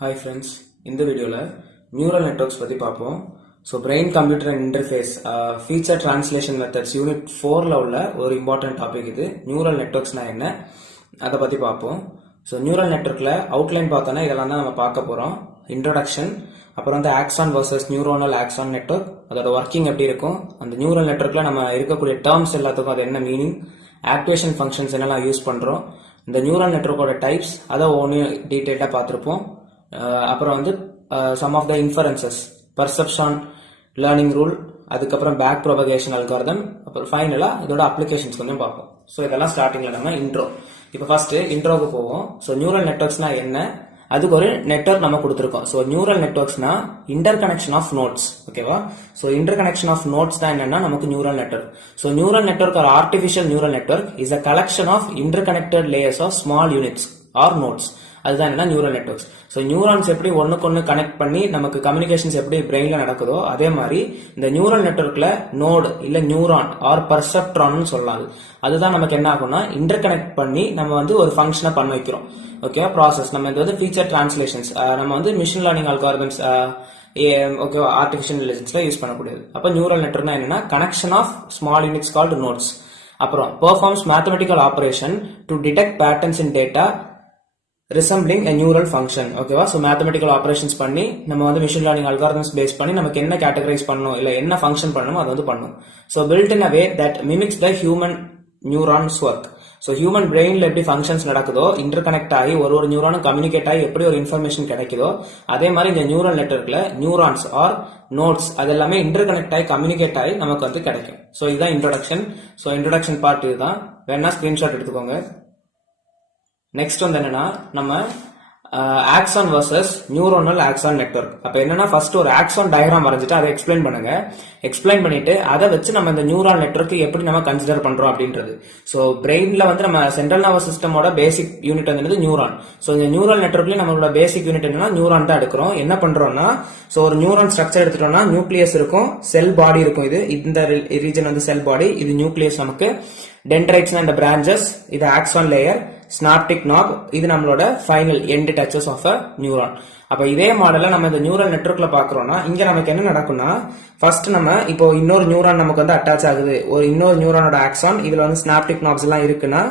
Hi friends, இந்த வீடியோல neural networks பத்தி பார்ப்போம். So brain computer and interface feature translation methods unit 4ல உள்ள ஒரு இம்பார்ட்டன்ட் டாபிக் இது. நியூரல் நெட்வொர்க்ஸ்னா என்ன அதை பத்தி பார்ப்போம். ஸோ நியூரல் நெட்வொர்க்ல அவுட்லைன் பார்த்தோன்னா இதெல்லாம் தான் நம்ம பார்க்க போறோம். இன்ட்ரோடக்ஷன், அப்புறம் வந்து axon versus neuronal axon network, அதோட ஒர்க்கிங் எப்படி இருக்கும், அந்த நியூரல் நெட்வொர்க்ல நம்ம இருக்கக்கூடிய டேர்ம்ஸ் எல்லாத்துக்கும் அது என்ன மீனிங், ஆக்டிவேஷன் ஃபங்க்ஷன்ஸ் என்னெல்லாம் யூஸ் பண்றோம், இந்த நியூரல் நெட்வொர்க்கோட டைப்ஸ் அதை ஒன்று டீட்டெயிலாக பார்த்துருப்போம். அப்புறம் வந்து sum of the inferences, perception learning rule, அதுக்கப்புறம் பேக் ப்ரோபகேஷன் அல்காரிதம், அப்புறம் ஃபைனலா இதோட அப்ளிகேஷன்ஸ் கொஞ்சம் பார்ப்போம். ஸோ இதெல்லாம் ஸ்டார்டிங்ல நம்ம இன்ட்ரோ. இப்போ ஃபர்ஸ்ட் இன்ட்ரோக்கு போவோம். ஸோ நியூரல் நெட்வொர்க்ஸ்னா என்ன, அதுக்கு ஒரு நெட்வொர்க் நம்ம கொடுத்துருக்கோம். ஸோ நியூரல் நெட்வொர்க்ஸ்னா இன்டர் கனெக்ஷன் ஆஃப் நோட்ஸ். ஓகேவா? So interconnection of nodes தான் என்னன்னா நமக்கு neural network. So neural network or artificial neural network is a collection of interconnected layers of small units or nodes. அதுதான் என்ன neural networks. So neurons எப்படி ஒன்னுக்கு connect பண்ணி நமக்கு communications எப்படி பிரெயின்ல நடக்குதோ அதே மாதிரி இந்த நியூரல் நெட்வொர்க்ல நோடு இல்ல நியூரான் ஆர் பர்செப்ட்ரான் சொல்லலாம். அதுதான் நமக்கு என்ன ஆகும்னா இன்டர் கனெக்ட் பண்ணி நம்ம வந்து ஒரு ஃபங்க்ஷனை பண்ண வைக்கிறோம். ஓகே, ப்ராசஸ் நம்ம இது வந்து ஃபீச்சர் டிரான்ஸ்லேஷன்ஸ் நம்ம வந்து machine learning algorithms okay artificial இன்டெலிஜென்ஸ்ல யூஸ் பண்ணக்கூடியது. அப்போ நியூரல் நெட்வொர்க்னா என்னன்னா connection of small units called nodes. அப்புறம் performs mathematical operation to detect patterns in data resembling a neural function. ஓகேவா? ஸோ மேத்தமெட்டிக்கல் ஆபரேஷன்ஸ் பண்ணி நம்ம வந்து மிஷின் லேர்னிங் அல்காரிதம்ஸ் பேஸ் பண்ணி நமக்கு என்ன கேட்டகரைஸ் பண்ணணும் இல்ல என்ன ஃபங்க்ஷன் பண்ணணுமோ அதை வந்து பண்ணும். So build in a way that mimics the human neurons work. So human பிரெயின்ல எப்படி ஃபங்க்ஷன்ஸ் நடக்குதோ இன்டர் கனெக்ட் ஆகி ஒரு நியூரானும் கம்யூனிகேட் ஆகி எப்படி ஒரு இன்ஃபர்மேஷன் கிடைக்குதோ அதே மாதிரி இந்த நியூரல் நெட்வொர்க்ல நியூரான்ஸ் ஆர் நோட்ஸ் அது எல்லாமே இன்டர் கனெக்ட் ஆகி கம்யூனிகேட் ஆகி நமக்கு வந்து கிடைக்கும். ஸோ இதுதான் இன்ட்ரோடக்ஷன். ஸோ இன்ட்ரோடக்ஷன் பார்ட் இதுதான். வேணா ஸ்கிரீன்ஷாட் எடுத்துக்கோங்க. நெக்ஸ்ட் வந்து என்னன்னா நம்ம axon versus neuronal axon network. அப்ப என்னன்னா ஃபர்ஸ்ட் ஒரு ஆக்சான் டயக்ராம் வரைஞ்சிட்டு அதை எக்ஸ்பிளைன் பண்ணுங்க. எக்ஸ்பிளைன் பண்ணிட்டு அதை வச்சு நம்ம இந்த நியூரல் நெட்வொர்க் எப்படி நம்ம கன்சிடர் பண்றோம் அப்படின்றது. ஸோ பிரெயின்ல வந்து நம்ம சென்ட்ரல் நர்வஸ் சிஸ்டமோட பேசிக் யூனிட் வந்து நியூரான். ஸோ இந்த நியூரல் நெட்வொர்க்ல நம்மளோட பேசிக் யூனிட் என்னன்னா நியூரான் தான் எடுக்கிறோம். என்ன பண்றோம்னா ஸோ ஒரு நியூரான் ஸ்ட்ரக்சர் எடுத்துட்டோம்னா நியூக்ளியஸ் இருக்கும், செல் பாடி இருக்கும். இது இந்த ரீஜன் வந்து செல் பாடி, இது நியூக்ளியஸ். நமக்கு டென்ட்ரைட்ஸ்னா இந்த பிரான்ச்சஸ், இது ஆக்சான் லேயர், ஸ்னாப்டிக் நாப், இது நம்மளோட final end touches of a neuron. அப்ப இதே மாடல நம்ம இந்த நியூரல் நெட்வொர்க்ல பாக்குறோம்னா இங்க நமக்கு என்ன நடக்கும்னா ஃபர்ஸ்ட் நம்ம இப்போ இன்னொரு நியூரான் நமக்கு வந்து அட்டாச் ஆகுது, ஒரு இன்னொரு நியூரானோட ஆக்சான், இதுல வந்து ஸ்னாப்டிக் நாப்ஸ் எல்லாம் இருக்குன்னா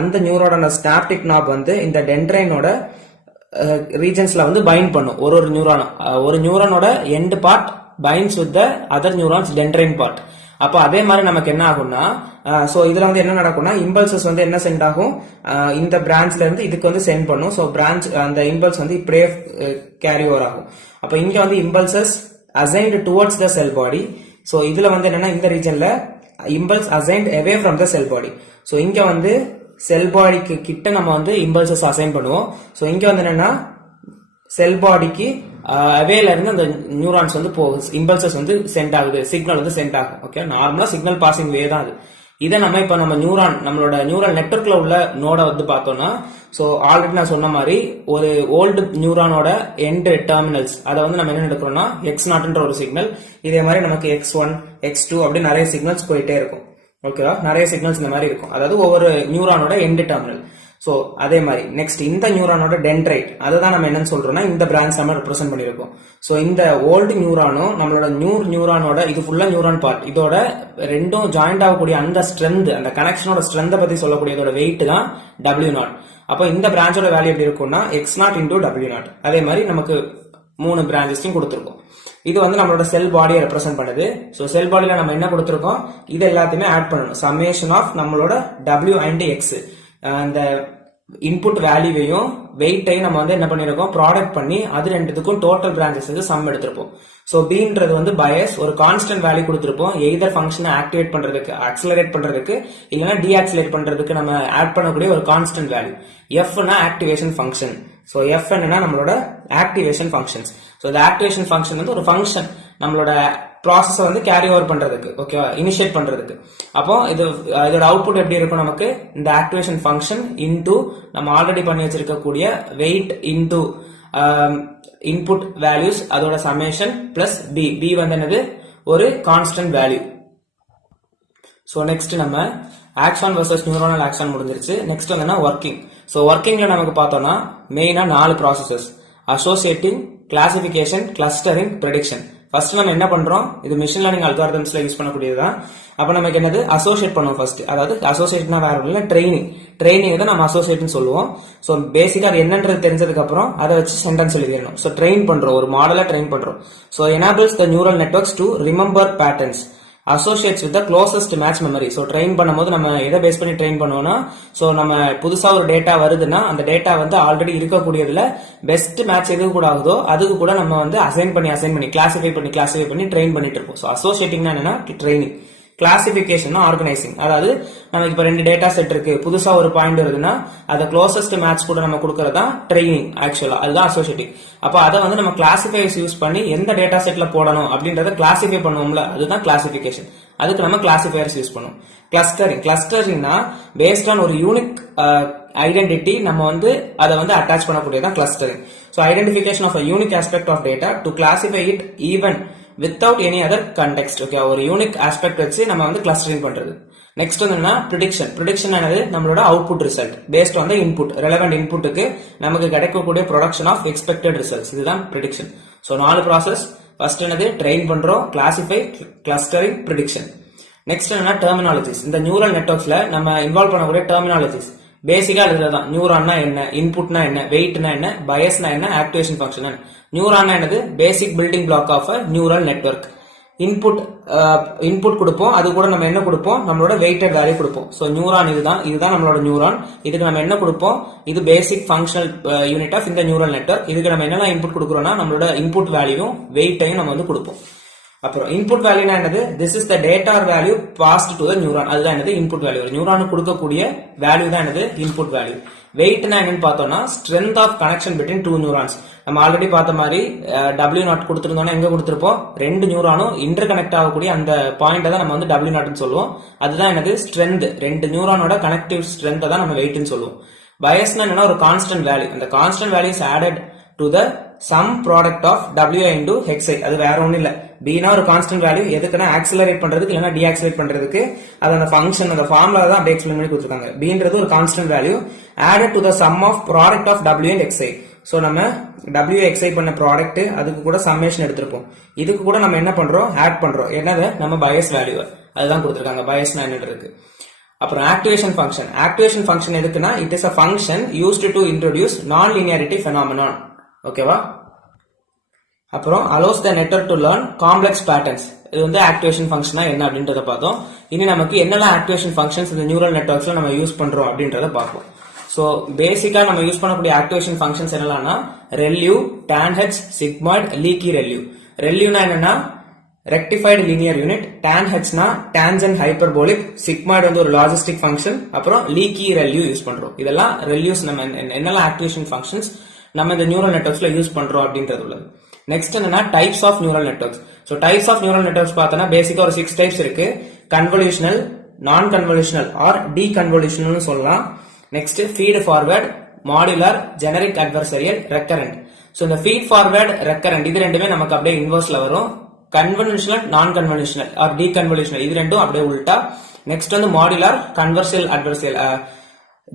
அந்த நியூரோட ஸ்னாப்டிக் நாப் வந்து இந்த டென்ட்ரைனோட ரீஜன்ஸ்ல வந்து பைண்ட் பண்ணும். ஒரு நியூரானோட end part binds with the other neurons dendrite part. அப்போ அதே மாதிரி நமக்கு என்ன ஆகும்னா சோ இதுல வந்து என்ன நடக்கும்னா இம்பல்சஸ் வந்து என்ன சென்ட் ஆகும், இந்த பிரான்ச்ல இருந்து இதுக்கு வந்து சென்ட் பண்ணும். சோ பிரான்ச் அந்த இம்பல்ஸ் வந்து இப்படியே கேரி ஓவர் ஆகும். அப்ப இங்க வந்து impulses assigned towards the cell body. So இதுல வந்து என்னன்னா இந்த ரீஜன்ல impulse assigned away from the cell body. So இங்க வந்து செல் பாடிக்கு கிட்ட நம்ம வந்து இம்பல்சஸ் அசைன் பண்ணுவோம். சோ இங்க வந்து என்னன்னா செல் பாடிக்கு அவேல இருந்து அந்த நியூரான்ஸ் வந்து இம்பல்சஸ் வந்து சென்ட் ஆகுது, சிக்னல் வந்து சென்ட் ஆகும். ஓகே, நார்மலா சிக்னல் பாசிங் வே தான் அது. இதை நம்ம இப்ப நம்ம நியூரான் நம்மளோட நியூரல் நெட்வொர்க்ல உள்ள நோட வந்து பார்த்தோம்னா சோ ஆல்ரெடி நான் சொன்ன மாதிரி ஒரு ஓல்டு நியூரானோட எண்ட் டெர்மினல்ஸ் அதை வந்து நம்ம என்ன எடுக்கிறோம்னா X0ன்ற ஒரு சிக்னல், இதே மாதிரி நமக்கு X1 X2 அப்படி நிறைய சிக்னல்ஸ் போயிட்டே இருக்கும். ஓகேவா? நிறைய சிக்னல்ஸ் இந்த மாதிரி இருக்கும், அதாவது ஒவ்வொரு நியூரானோட எண்ட் டெர்மினல். சோ அதே மாதிரி நெக்ஸ்ட் இந்த நியூரானோட டென்ட்ரைட் அதுதான் நம்ம என்னன்னு சொல்றோம்னா இந்த பிரான்ச் நம்ம ரெப்ரசென்ட் பண்ணிருக்கோம். சோ இந்த ஓல்டு நியூரானும் நம்மளோட நியூரானோட இது ஃபுல்லா நியூரான் பார்ட், இதோட ரெண்டும் ஜாயிண்ட் ஆகக்கூடிய அந்த ஸ்ட்ரென்த், அந்த கனெக்ஷனோட ஸ்ட்ரென்த்தை பத்தி சொல்லக்கூடிய இதோட வெயிட் தான் W0. அப்போ இந்த பிரான்ச்சோட வேல்யூ எப்படி இருக்கும்னா X0 into W0. அதே மாதிரி நமக்கு 3 பிரான்ச்சஸையும் கொடுத்துருக்கோம். இது வந்து நம்மளோட செல் பாடியை ரெப்ரசென்ட் பண்ணுது. சோ செல் பாடியில நம்ம என்ன கொடுத்துருக்கோம், இது எல்லாத்தையுமே ஆட் பண்ணணும். சம்மேஷன் ஆஃப் நம்மளோட W and X, அந்த இன்புட் வேல்யூவையும் வெயிட்டையும் நம்ம வந்து என்ன பண்ணிருக்கோம் ப்ராடக்ட் பண்ணி அது ரெண்டுத்துக்கும் டோட்டல் பிரான்ச்சஸ் சம் எடுத்திருப்போம். சோ பீன்றது வந்து பயஸ், ஒரு கான்ஸ்டன்ட் வேல்யூ கொடுத்திருப்போம். எய்தர் ஃபங்க்ஷனை ஆக்டிவேட் பண்றதுக்கு, ஆக்சிலரேட் பண்றதுக்கு, இல்லைன்னா டீஆக்சிலேட் பண்றதுக்கு நம்ம ஆட் பண்ணக்கூடிய ஒரு கான்ஸ்டன்ட் வேல்யூ. எஃப்னா ஆக்டிவேஷன் ஃபங்க்ஷன். சோ எஃப் என்னன்னா நம்மளோட ஆக்டிவேஷன் ஃபங்க்ஷன்ஸ். சோ இந்த ஆக்டிவேஷன் ஃபங்க்ஷன் வந்து ஒரு ஃபங்க்ஷன் நம்மளோட ப்ராசஸ் வந்து கேரி ஓவர் பண்றதுக்கு, ஓகேவா, இனிஷியேட் பண்றதுக்கு. அப்போ இதோட அவுட்புட் எப்படி இருக்கும், நமக்கு இந்த ஆக்டிவேஷன் ஃபங்க்ஷன் இன்டு நம்ம ஆல்ரெடி பண்ணி வச்சிருக்கக்கூடிய வெயிட் இன்டு இன்புட் வேல்யூஸ் அதோட சமேஷன் பிளஸ் பி வந்து என்னது ஒரு கான்ஸ்டன்ட் வேல்யூ. சோ நெக்ஸ்ட் நம்ம ஆக்சான் வர்சஸ் நியூரோனல் ஆக்சான் முடிஞ்சிருச்சு. நெக்ஸ்ட் வந்து ஒர்க்கிங். சோ ஒர்க்கிங்ல நமக்கு பார்த்தோம்னா மெயினா 4 processes. Associating, classification, clustering, prediction. First நம்ம என்ன பண்றோம், இது மிஷின் லேர்னிங் அல்காரிதம்ஸ்ல யூஸ் பண்ணக்கூடியதுதான். அப்ப நமக்கு என்னது அசோசியேட் பண்ணுவோம் ஃபர்ஸ்ட். அதாவது அசோசியேட்னா வேற இல்ல, ட்ரைனிங் தான் நம்ம அசோசியேட்னு சொல்லுவோம். சோ பேசிக்கா அது என்னன்றது தெரிஞ்சதுக்கு அப்புறம் அதை வச்சு சென்டென்ஸ் எழுதிடணும். சோ ட்ரெயின் பண்றோம், ஒரு மாடலை ட்ரெயின் பண்றோம். So enables the neural networks to remember patterns associates with the closest match memory. So train பண்ணும்போது நம்ம எதை பேஸ் பண்ணி ட்ரெயின் பண்ணுவோம்னா, ஸோ நம்ம புதுசா ஒரு டேட்டா வருதுன்னா அந்த டேட்டா வந்து ஆல்ரெடி இருக்கக்கூடியதுல பெஸ்ட் மேட்ச் எது கூட ஆகுதோ அதுக்கு கூட நம்ம வந்து அசைன் பண்ணி கிளாசிஃபை பண்ணி ட்ரெயின் பண்ணிட்டு இருப்போம். ஸோ அசோசியேட்டிங்னா என்னன்னா ட்ரைனிங், கிளாசிபிகேஷன் ஆர்கனைசிங். அதாவது நமக்கு இப்ப 2 டேட்டா செட் இருக்கு, புதுசா ஒரு பாயிண்ட் வருதுன்னா அதை க்ளோசஸ்ட் மேட்ச் கூட நம்ம கொடுக்கறதா ட்ரைனிங். ஆக்சுவலா அதுதான் அசோசியேட்டிங். அப்ப அதை வந்து நம்ம கிளாசிஃபைஸ் யூஸ் பண்ணி எந்த டேட்டா செட்ல போடணும் அப்படின்றத கிளாசிஃபை பண்ணுவோம்ல, அதுதான் கிளாசிபிகேஷன். அதுக்கு நம்ம கிளாசிஃபையர்ஸ் யூஸ் பண்ணுவோம். கிளஸ்டரிங்னா பேஸ்ட் ஆன் ஒரு யூனிக் ஐடென்டிட்டி நம்ம வந்து அதை வந்து அட்டாச் பண்ணக்கூடியதான் clustering. So identification of a unique aspect of data to classify it even without any other context. Okay, ஒரு யூனிக் ஆஸ்பெக்ட் வச்சு நம்ம வந்து கிளஸ்டரிங் பண்றது. நெக்ஸ்ட் என்னன்னா ப்ரிடிக்ஷன் என்னது, நம்மளோட output result based on the input, relevant இன்புட்டுக்கு நமக்கு கிடைக்கக்கூடிய ப்ரொடக்ஷன் ஆஃப் எக்ஸ்பெக்டட் ரிசல்ட்ஸ். இதுதான் ப்ரிடிக்ஷன். So 4 process. ஃபர்ஸ்ட் என்னது ட்ரெயின் பண்றோம், கிளாசிஃபை, கிளஸ்டரிங், ப்ரிடிக்ஷன். நெக்ஸ்ட் என்னன்னா டெர்மினாலஜிஸ். இந்த நியூரல் நெட்வொர்க்ஸ்ல நம்ம இன்வால்வ் பண்ணக்கூடிய டெர்மினாலஜிஸ் பேசிக்கா இதுதான். நியூரான்னா என்ன, இன்புட்னா என்ன, வெயிட்னா என்ன, பயஸ்னா என்ன, ஆக்டிவேஷன் ஃபங்க்ஷன். நியூரான்னா என்னது, basic building block of a neural network. Input கொடுப்போம், அது கூட நம்ம என்ன கொடுப்போம், நம்மளோட வெயிட்டட் வேல்யூ கொடுப்போம். சோ நியூரான் இதுதான் நம்மளோட நியூரான். இதுக்கு நம்ம என்ன கொடுப்போம், இது பேசிக் ஃபங்க்ஷனல் யூனிட் ஆஃப் இந்த நியூரல் நெட்வொர்க். இதுக்கு நம்ம என்னெல்லாம் இன்புட் கொடுக்குறோம்னா நம்மளோட இன்புட் வேல்யூவும் வெயிட்டையும் நம்ம வந்து கொடுப்போம். அப்புறம் இன்புட் வேல்யூனா என்னது, this is the data value passed to the neuron. அதுதான் என்னது இன்புட் வேல்யூ. நியூரானுக்கு கொடுக்கக்கூடிய வேல்யூ தான் என்னது இன்புட் வேல்யூ. வெயிட்னா என்னன்னு பார்த்தோம்னா strength of connection between 2 neurons. நம்ம ஆல்ரெடி பார்த்த மாதிரி W0 கொடுத்திருந்தோம்னா எங்க கொடுத்திருப்போம், 2 நியூரானும் இன்டர் கனெக்ட் ஆகக்கூடிய அந்த பாயிண்ட் தான் நம்ம வந்து W0 சொல்லுவோம். அதுதான் என்னது ஸ்ட்ரென்த், 2 நியூரானோட கனெக்டிவ் ஸ்ட்ரென்த் தான் நம்ம வெயிட்னு சொல்லுவோம். பயஸ்னா என்னன்னா ஒரு கான்ஸ்டன்ட் வேல்யூ. அந்த constant value is added to the sum product of Wi into Xi. அது வேற ஒன்றும் இல்ல. Bனா ஒரு கான்ஸ்டன்ட் வேல்யூ, எதுக்குன்னா ஆக்சிலரேட் பண்றதுக்கு இல்லைன்னா டீஆக்சிலரேட் பண்றதுக்கு. அது அந்த ஃபங்க்ஷன், அந்த ஃபார்முலா தான் அப்படியே எக்ஸ்பிளைன் பண்ணி கொடுத்துருக்காங்க. Bன்றது ஒரு constant value added to the sum of product of W and Xi. So நம்ம WXI பண்ண ப்ராடக்ட் அதுக்கு கூட சம்மேஷன் எடுத்திருப்போம். இதுக்கு கூட நம்ம என்ன பண்றோம், ஆட் பண்றோம். என்னது, நம்ம பயஸ் வேல்யூ அதுதான் கொடுத்திருக்காங்க. பயஸ்னா என்னன்றது. அப்புறம் ஆக்டிவேஷன் ஃபங்க்ஷன். ஆக்டிவேஷன் ஃபங்க்ஷன் எதுக்குன்னா it is a function used to introduce non-linearity phenomenon. ஓகேவா. அப்புறம் allows the network to learn complex patterns. இது வந்து ஆக்டிவேஷன் ஃபங்க்ஷனா என்ன அப்படின்றத பார்த்தோம். இனி நமக்கு என்னெல்லாம் ஆக்டிவேஷன் ஃபங்க்ஷன்ஸ் இந்த நியூரல் நெட்வொர்க்ஸ்ல நம்ம யூஸ் பண்றோம் அப்படின்றத பார்ப்போம். சோ பேசிக்கா நம்ம யூஸ் பண்ணக்கூடிய ஆக்டிவேஷன் ஃபங்க்ஷன்ஸ் என்னெல்லாம்னா ReLU, tanh, sigmoid, leaky ReLU. ரெல்யூனா என்னன்னா ரெக்டிஃபைடு லீனியர் யூனிட், tanh-னா tangent hyperbolic, sigmoid வந்து ஒரு லாஜிஸ்டிக் ஃபங்க்ஷன், அப்புறம் leaky ReLU யூஸ் பண்றோம். இதெல்லாம் ரெல்யூஸ் நம்ம என்னெல்லாம் ஆக்டிவேஷன் ஃபங்க்ஷன்ஸ் நம்ம இந்த நியூரல் நெட்வொர்க்ஸ்ல யூஸ் பண்றோம் அப்படின்றது உள்ளது. நெக்ஸ்ட் என்னன்னா types of neural networks. So types of neural networks பார்த்தோம்னா பேசிக்கா ஒரு 6 டைப்ஸ் இருக்கு. கன்வல்யூஷனல், நான் கன்வல்யூஷனல் ஆர் டீகன்வல்யூஷனல் சொல்லலாம். Next feed forward, modular, generic adversarial, recurrent. So இந்த ஃபீட் ஃபார்வர்ட், ரெக்கரண்ட் இது ரெண்டுமே நமக்கு அப்படியே இன்வர்ஸ்ல வரும். கன்வல்யூஷனல், நான் கன்வல்யூஷனல் ஆர் டீகன்வல்யூஷனல் இது ரெண்டும் அப்படியே உல்டா. நெக்ஸ்ட் வந்து modular, convolutional adversarial,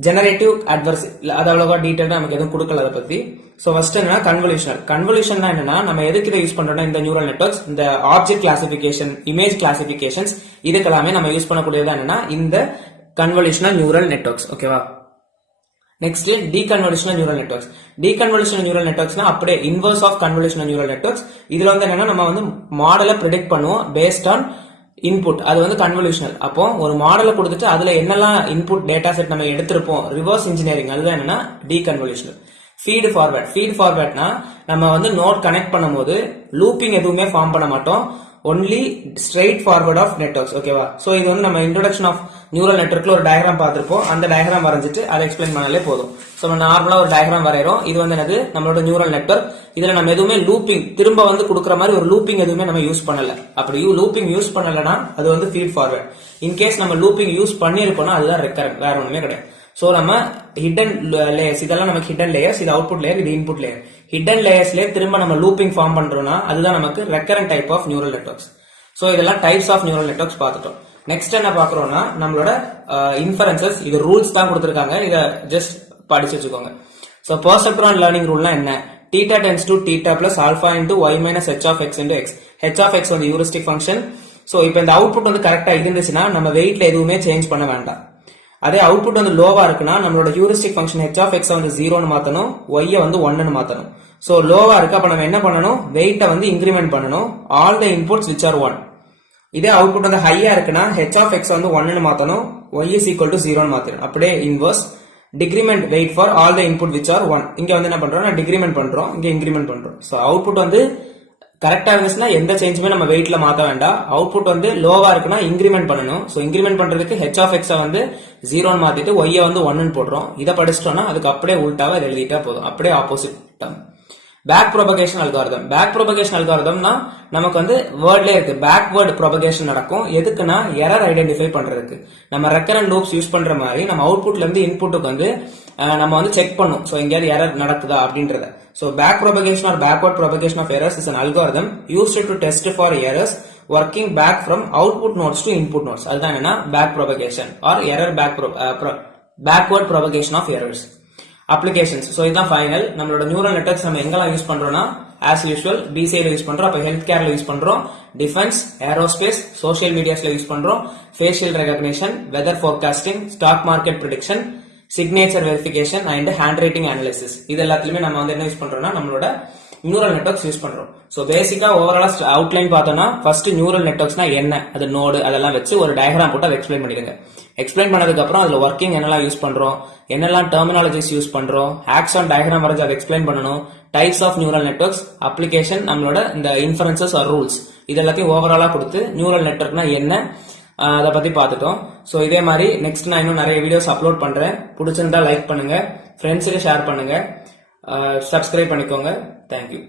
generative adversarial. அது அவ்வளவா டீடைலா நமக்கு எதுவும் கொடுக்கல அதை பத்தி. சோ ஃபர்ஸ்ட் என்ன கன்வல்யூஷனல். கன்வல்யூஷன்னா என்னன்னா நம்ம எதுக்கு இதை யூஸ் பண்றோம்னா இந்த நியூரல் நெட்வொர்க்ஸ், இந்த ஆப்ஜெக்ட் கிளாசிபிகேஷன், இமேஜ் கிளாசிபிகேஷன்ஸ் இதுக்கெல்லாமே நம்ம யூஸ் பண்ணக்கூடியது என்னன்னா இந்த கன்வல்யூஷனல் நியூரல் நெட்வொர்க்ஸ். ஓகேவா. Next deconvolutional neural networks. Deconvolutional neural நெட்வொர்க்ஸ்னா அப்படியே inverse of convolutional neural networks. இதுல வந்து என்னன்னா நம்ம வந்து மாடலை ப்ரெடிக்ட் பண்ணுவோம் பேஸ்ட் ஆன் இன்புட். அது வந்து கன்வல்யூஷனல். அப்போ ஒரு மாடலை கொடுத்துட்டு அதுல என்னெல்லாம் இன்புட் டேட்டா செட் நம்ம எடுத்திருப்போம், ரிவர்ஸ் இன்ஜினியரிங், அதுதான் என்னன்னா டீகன்வல்யூஷனல். ஃபீட் ஃபார்வர்ட்னா நம்ம வந்து நோட் கனெக்ட் பண்ணும்போது லூப்பிங் எதுவுமே ஃபார்ம் பண்ண மாட்டோம், only straight forward of networks. ஓகேவா. சோ இது வந்து நம்ம இன்ட்ரோடக்ஷன் ஆஃப் நியூரல் நெட்வொர்க்ல ஒரு டயக்ராம் பார்த்திருப்போம். அந்த டயக்ராம் வரைஞ்சிட்டு அதை எக்ஸ்பிளைன் பண்ணாலே போதும். சோ நம்ம நார்மலா ஒரு டயக்ராம் வரையறோம். இது வந்து என்னது நம்மளோட நியூரல் நெட்வொர்க். இதுல நம்ம எதுவுமே லூப்பிங் திரும்ப வந்து கொடுக்குற மாதிரி ஒரு லூப்பிங் எதுவுமே நம்ம யூஸ் பண்ணல. அப்படி லூப்பிங் யூஸ் பண்ணலன்னா அது வந்து ஃபீட் ஃபார்வர்ட். இன்கேஸ் நம்ம லூப்பிங் யூஸ் பண்ணிருக்கோம்னா அதுதான் ரெக்கரண்ட், வேற ஒண்ணுமே கிடையாது. சோ நம்ம ஹிடன் லேயர்ஸ், இதெல்லாம் நமக்கு ஹிடன் லேயர்ஸ், இது அவுட்புட் லேயர், இது இன்புட் லேயர். ஹிடன் லேயர்ஸ்ல திரும்ப நம்ம லூப்பிங் ஃபார்ம் பண்றோம்னா அதுதான் நமக்கு recurrent type of neural networks. So இதெல்லாம் டைப்ஸ் ஆஃப் நியூரல் நெட்வொர்க்ஸ் பார்த்துட்டோம். நெக்ஸ்ட் என்ன பாக்குறோம்னா நம்மளோட இன்ஃபரன்சஸ். இது ரூல்ஸ் தான் கொடுத்திருக்காங்க, இத ஜஸ்ட் படிச்சு வச்சுக்கோங்க. சோ பெர்செப்ட்ரான் லேர்னிங் ரூல்னா என்ன, theta tends to theta plus alpha into y minus h of x into x. h of x வந்து heuristic function. So இப்போ இந்த அவுட்புட் வந்து கரெக்டா இருந்துச்சுன்னா நம்ம வெயிட்ல எதுவுமே சேஞ்ச் பண்ண வேண்டாம். அதே அவுட்புட் வந்து லோவா இருக்குன்னா நம்மளோட heuristic function h of x வந்து 0 னு மாத்தணும், y வந்து 1 னு மாத்தணும். சோ லோவா இருக்கு, அப்ப நம்ம என்ன பண்ணணும், வெயிட்ட வந்து இன்கிரிமெண்ட் பண்ணணும், all the inputs which are 1. இதே அவுட்புட் வந்து ஹையா இருக்குன்னா h of x வந்து 1 னு மாத்தணும், y is equal to 0 னு மாத்தணும். அப்படியே inverse decrement weight for all the input which are 1. இங்க வந்து என்ன பண்றோம், டிக்ரிமெண்ட் பண்றோம், இங்க இன்கிரிமெண்ட் பண்றோம். சோ அவுட்புட் வந்து கரெக்டா இருந்துச்சுன்னா எந்த சேஞ்சுமே நம்ம வெயிட்ல மாத்த வேண்டாம். அவுட்புட் வந்து லோவா இருக்குன்னா இன்கிரிமெண்ட் பண்ணணும். சோ இன்கிரிமெண்ட் பண்றதுக்கு h of x வந்து 0 னு மாத்திட்டு y வந்து 1 னு போடுறோம். இத படிச்சிட்டோம்னா அதுக்கு அப்படியே உல்டாவா எழுதிட்டா போதும், அப்படியே opposite term. Back propagation algorithm. Back propagation அல்காரிதம்னா நமக்கு வந்து வேர்ட்லயே இருக்கு, பேக்வேர்ட் ப்ரோபகேஷன் நடக்கும். எதுக்குன்னா எரர் ஐடென்டிஃபை பண்றதுக்கு. நம்ம ரெக்கரண்ட் லூப்ஸ் யூஸ் பண்ற மாதிரி நம்ம அவுட்புட்ல இருந்து இன்புட்டுக்கு வந்து நம்ம வந்து செக் பண்ணும், சோ எங்கேயாவது எரர் நடக்குதா அப்படின்றத. So back propagation or backward propagation of errors is an algorithm used to test for errors working back from output nodes to input nodes. அதுதான் என்ன back propagation or error backward propagation of errors. Applications. So இதுதான் final. நம்மளோட neural networks நம்ம எங்கெல்லாம் use பண்றோம்னா as usual BCI use பண்றோம், அப்ப health கேர்ல யூஸ் பண்றோம், டிஃபென்ஸ், ஏரோஸ்பேஸ், சோஷியல் மீடியாஸ்ல யூஸ் பண்றோம், facial recognition, weather forecasting, stock market prediction, signature verification and handwriting analysis. இது எல்லாத்துலயுமே நம்ம வந்து என்ன யூஸ் பண்றோம்னா நம்மளோட நியூரல் நெட்வொர்க்ஸ் யூஸ் பண்றோம். சோ பேசிக்கா ஓவராலா அவுட்லைன் பார்த்தோம்னா ஃபர்ஸ்ட் நியூரல் நெட்வொர்க்ஸ்னா என்ன, அது நோடு அதெல்லாம் வச்சு ஒரு டயக்ராம் போட்டு அதை எக்ஸ்பிளைன் பண்ணிடுங்க. எக்ஸ்பிளைன் பண்ணதுக்கு அப்புறம் அதுல ஒர்க்கிங் என்னெல்லாம் யூஸ் பண்றோம், என்னெல்லாம் டெர்மினாலஜிஸ் யூஸ் பண்றோம், ஆக்ஷன் டயக்ராம் வரைஞ்சு அதை எக்ஸ்பிளைன் பண்ணணும், types of neural networks, application, நம்மளோட இந்த இன்ஃபரன்சஸ் ஆர் ரூல்ஸ், இது எல்லாத்தையும் ஓவராலா கொடுத்து நியூரல் நெட்வொர்க்னா என்ன அதை பத்தி பார்த்துட்டோம். சோ இதே மாதிரி நெக்ஸ்ட் நான் இன்னும் நிறைய வீடியோஸ் அப்லோட் பண்றேன். பிடிச்சிருந்தா லைக் பண்ணுங்க, ஃப்ரெண்ட்ஸுக்கு ஷேர் பண்ணுங்க, சப்ஸ்கிரைப் பண்ணிக்கோங்க. தேங்க்யூ.